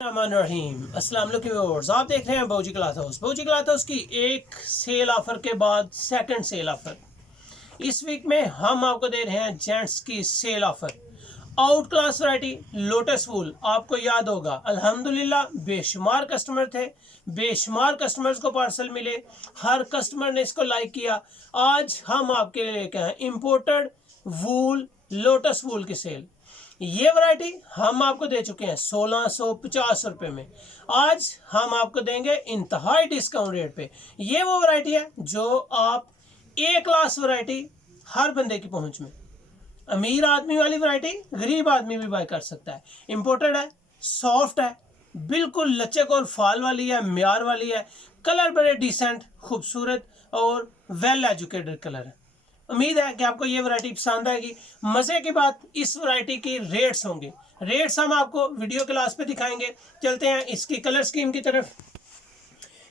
रहीम अस्सलाम वालेकुम व्यूअर्स, आप देख रहे हैं Bauji cloth house. Bauji cloth house की एक सेल ऑफर के बाद सेकंड सेल ऑफर। इस वीक में हम आपको दे रहे हैं जेंट्स की sale offer. Out class variety lotus wool. आपको याद होगा अल्हम्दुलिल्लाह बेशुमार कस्टमर थे, बेशुमार कस्टमर्स को पार्सल मिले, हर कस्टमर ने इसको लाइक किया। आज हम आपके लिए लेके आए इंपोर्टेड वूल लोटस वूल की सेल। ये वैरायटी हम आपको दे चुके हैं 1650 रुपये में। आज हम आपको देंगे इंतहाई डिस्काउंट रेट पे। ये वो वैरायटी है जो आप ए क्लास वैरायटी हर बंदे की पहुंच में, अमीर आदमी वाली वैरायटी गरीब आदमी भी बाय कर सकता है। इंपोर्टेड है, सॉफ्ट है, बिल्कुल लचक और फाल वाली है, म्यार वाली है। कलर बड़े डिसेंट, खूबसूरत और वेल एजुकेटेड कलर है। उम्मीद है कि आपको ये वैरायटी पसंद आएगी। मज़े की बात, इस वैरायटी की रेट्स होंगे। रेट्स हम आपको वीडियो क्लास पे दिखाएंगे। चलते हैं इसकी कलर स्कीम की तरफ।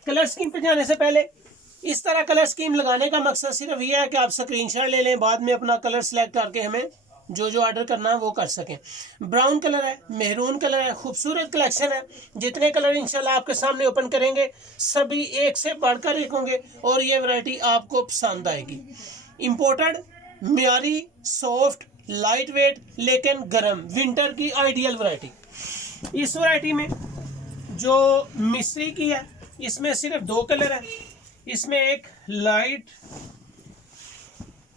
कलर स्कीम पे जाने से पहले इस तरह कलर स्कीम लगाने का मकसद सिर्फ ये है कि आप स्क्रीनशॉट ले लें, बाद में अपना कलर सेलेक्ट करके हमें जो जो ऑर्डर करना है वो कर सकें। ब्राउन कलर है, मेहरून कलर है, खूबसूरत कलेक्शन है। जितने कलर इंशाल्लाह आपके सामने ओपन करेंगे सभी एक से बढ़कर एक होंगे और ये वैरायटी आपको पसंद आएगी। इंपोर्टेड, म्यारी, सॉफ्ट, लाइट वेट लेकिन गर्म, विंटर की आइडियल वैरायटी। इस वैरायटी में जो मिस्री की है, इसमें सिर्फ 2 कलर है। इसमें एक लाइट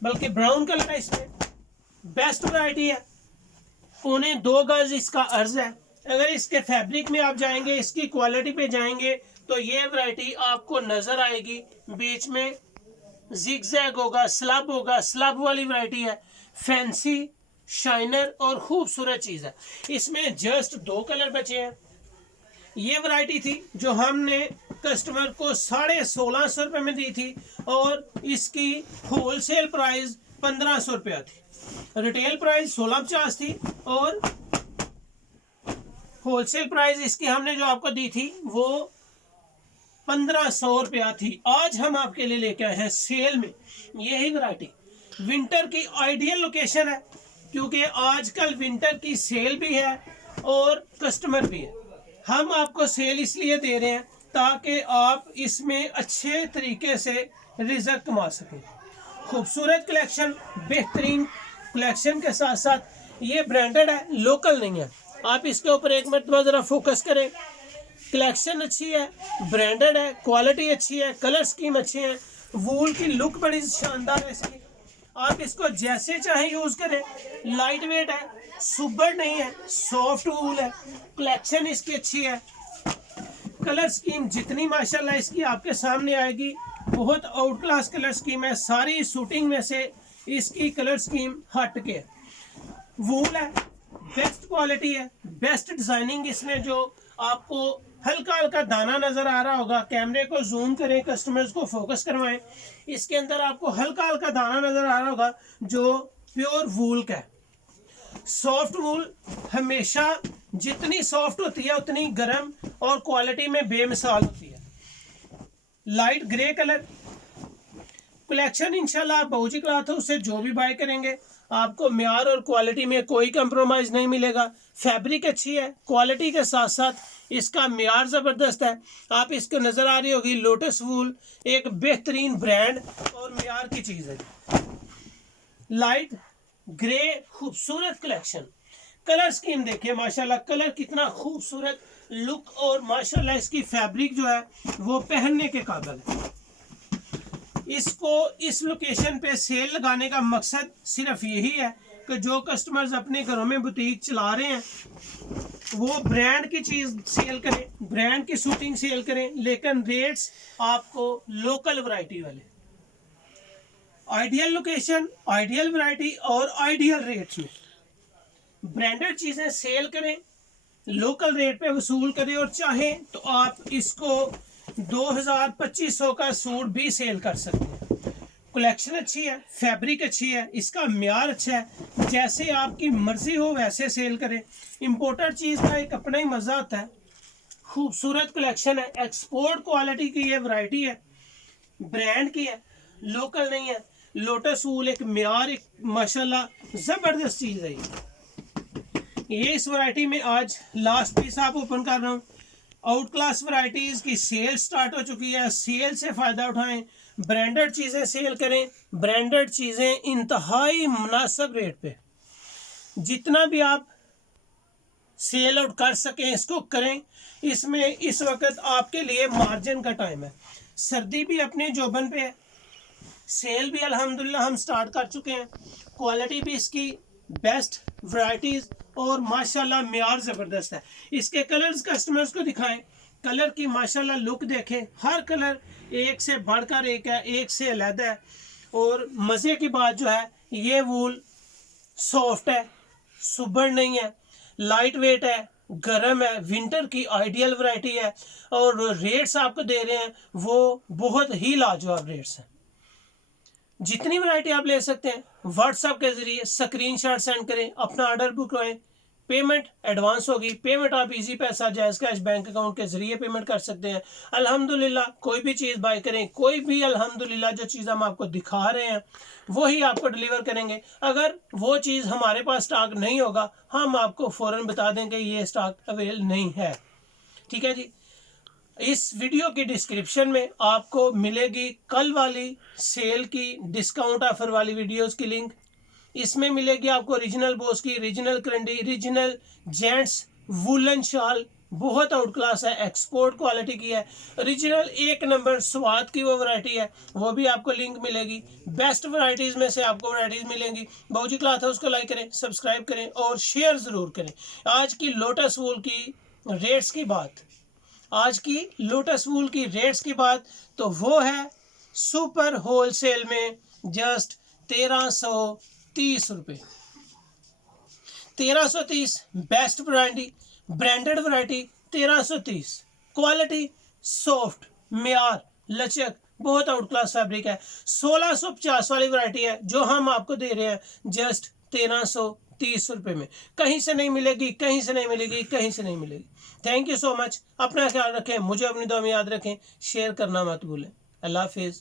बल्कि ब्राउन कलर है। इसमें बेस्ट वैरायटी है। 2.25 गज इसका अर्ज है। अगर इसके फैब्रिक में आप जाएंगे, इसकी क्वालिटी पे जाएंगे तो ये वैरायटी आपको नजर आएगी। बीच में जिगजैग होगा, स्लब वाली वैरायटी है। फैंसी, शाइनर और खूबसूरत चीज है। इसमें जस्ट 2 कलर बचे हैं। ये वैरायटी थी जो हमने कस्टमर को 1650 रुपये में दी थी और इसकी होलसेल प्राइस 1500 रुपया थी। रिटेल प्राइस 1650 थी और होलसेल प्राइस इसकी हमने जो आपको दी थी वो 1500 रुपया थी। आज हम आपके लिए लेके आए हैं सेल में यही वैरायटी। विंटर की आइडियल लोकेशन है क्योंकि आजकल विंटर की सेल भी है और कस्टमर भी है। हम आपको सेल इसलिए दे रहे हैं ताकि आप इसमें अच्छे तरीके से रिजल्ट कमा सकें। खूबसूरत कलेक्शन, बेहतरीन कलेक्शन के साथ साथ ये ब्रांडेड है, लोकल नहीं है। आप इसके ऊपर एक मरतबा ज़रा फोकस करें। कलेक्शन अच्छी है, ब्रांडेड है, क्वालिटी अच्छी है, कलर स्कीम अच्छे हैं, वूल की लुक बड़ी शानदार है इसकी। आप इसको जैसे चाहे यूज़ करें। लाइट वेट है, सुपर नहीं है, सॉफ्ट वूल है, कलेक्शन इसकी अच्छी है। कलर स्कीम जितनी माशाल्लाह इसकी आपके सामने आएगी, बहुत आउट क्लास कलर स्कीम है। सारी शूटिंग में से इसकी कलर स्कीम हट के वूल है, बेस्ट क्वालिटी है, बेस्ट डिज़ाइनिंग। इसमें जो आपको हल्का हल्का दाना नजर आ रहा होगा, कैमरे को जूम करें, कस्टमर्स को फोकस करवाएं, इसके अंदर आपको हल्का हल्का दाना नजर आ रहा होगा जो प्योर वूल का है। सॉफ्ट वूल हमेशा जितनी सॉफ्ट होती है उतनी गर्म और क्वालिटी में बेमिसाल होती है। लाइट ग्रे कलर कलेक्शन इंशाल्लाह आप बौजी क्लॉथ हाउस से जो भी बाय करेंगे आपको म्यार और क्वालिटी में कोई कंप्रोमाइज नहीं मिलेगा। फैब्रिक अच्छी है, क्वालिटी के साथ साथ इसका म्यार ज़बरदस्त है। आप इसको नज़र आ रही होगी लोटस वूल एक बेहतरीन ब्रांड और म्यार की चीज़ है। लाइट ग्रे खूबसूरत कलेक्शन। कलर स्कीम देखिए माशाल्लाह, कलर कितना खूबसूरत लुक और माशाल्लाह इसकी फैब्रिक जो है वो पहनने के काबिल है। इसको इस लोकेशन पे सेल लगाने का मकसद सिर्फ यही है कि जो कस्टमर्स अपने घरों में बुटीक चला रहे हैं वो ब्रांड की चीज़ सेल करें, ब्रांड की शूटिंग सेल करें, लेकिन रेट्स आपको लोकल वैरायटी वाले। आइडियल लोकेशन, आइडियल वैरायटी और आइडियल रेट्स में ब्रांडेड चीज़ें सेल करें, लोकल रेट पे वसूल करें और चाहें तो आप इसको 2000-2500 का सूट भी सेल कर सकते हैं। कलेक्शन अच्छी है, फैब्रिक अच्छी है, इसका म्यार अच्छा है। जैसे आपकी मर्जी हो वैसे सेल करें। इंपोर्टेड चीज़ का एक अपना ही मज़ा आता है। खूबसूरत कलेक्शन है, एक्सपोर्ट क्वालिटी की ये वैरायटी है, ब्रांड की है, लोकल नहीं है। लोटस वूल एक म्यार, एक माशाल्लाह ज़बरदस्त चीज़ है। ये इस वैरायटी में आज लास्ट पीस आप ओपन कर रहा हूँ। आउट क्लास वैरायटीज की सेल स्टार्ट हो चुकी है, सेल से फ़ायदा उठाएं, ब्रांडेड चीज़ें सेल करें, ब्रांडेड चीज़ें इंतहाई मुनासिब रेट पे, जितना भी आप सेल आउट कर सकें इसको करें। इसमें इस वक्त आपके लिए मार्जिन का टाइम है, सर्दी भी अपने जोबन पे है, सेल भी अल्हम्दुलिल्लाह हम स्टार्ट कर चुके हैं, क्वालिटी भी इसकी बेस्ट वैरायटीज़ और माशाल्लाह मेयार ज़बरदस्त है। इसके कलर्स कस्टमर्स को दिखाएं, कलर की माशाल्लाह लुक देखें, हर कलर एक से बढ़कर एक है, एक से अलग है। और मज़े की बात जो है ये वूल सॉफ्ट है, सुबड़ नहीं है, लाइट वेट है, गर्म है, विंटर की आइडियल वैरायटी है। और रेट्स आपको दे रहे हैं वो बहुत ही लाजवाब रेट्स हैं। जितनी वैरायटी आप ले सकते हैं व्हाट्सएप के ज़रिए स्क्रीनशॉट सेंड करें, अपना ऑर्डर बुक करवाएं, पेमेंट एडवांस होगी, पेमेंट आप इजी पैसा जायज़ कैश बैंक अकाउंट के ज़रिए पेमेंट कर सकते हैं। अल्हम्दुलिल्लाह कोई भी चीज़ बाय करें, कोई भी अल्हम्दुलिल्लाह जो चीज़ हम आपको दिखा रहे हैं वही आपको डिलीवर करेंगे। अगर वो चीज़ हमारे पास स्टॉक नहीं होगा हम आपको फ़ौरन बता देंगे ये स्टॉक अवेल नहीं है, ठीक है जी। इस वीडियो की डिस्क्रिप्शन में आपको मिलेगी कल वाली सेल की डिस्काउंट ऑफर वाली वीडियोस की लिंक। इसमें मिलेगी आपको ओरिजिनल बोस की, ओरिजिनल करंडी, ओरिजिनल जेंट्स वुलन शाल, बहुत आउट क्लास है, एक्सपोर्ट क्वालिटी की है, ओरिजिनल एक नंबर स्वाद की वो वैरायटी है, वो भी आपको लिंक मिलेगी। बेस्ट वैरायटीज़ में से आपको वैरायटीज़ मिलेंगी। बाबूजी क्लॉथ हाउस को लाइक करें, सब्सक्राइब करें और शेयर ज़रूर करें। आज की लोटस वूल की रेट्स की बात, आज की लोटस वूल की रेट्स की बात तो वो है सुपर होलसेल में जस्ट 1330 रुपये, 1330। Best branded variety 1330, quality soft, मेयार, लचक, बहुत आउट क्लास फैब्रिक है। 1650 वाली वैरायटी है जो हम आपको दे रहे हैं जस्ट 1330 रुपये में। कहीं से नहीं मिलेगी, कहीं से नहीं मिलेगी, कहीं से नहीं मिलेगी। Thank you so much. अपना ख्याल रखें, मुझे अपनी दुआ में याद रखें, शेयर करना मत भूलें। अल्लाह हाफिज़।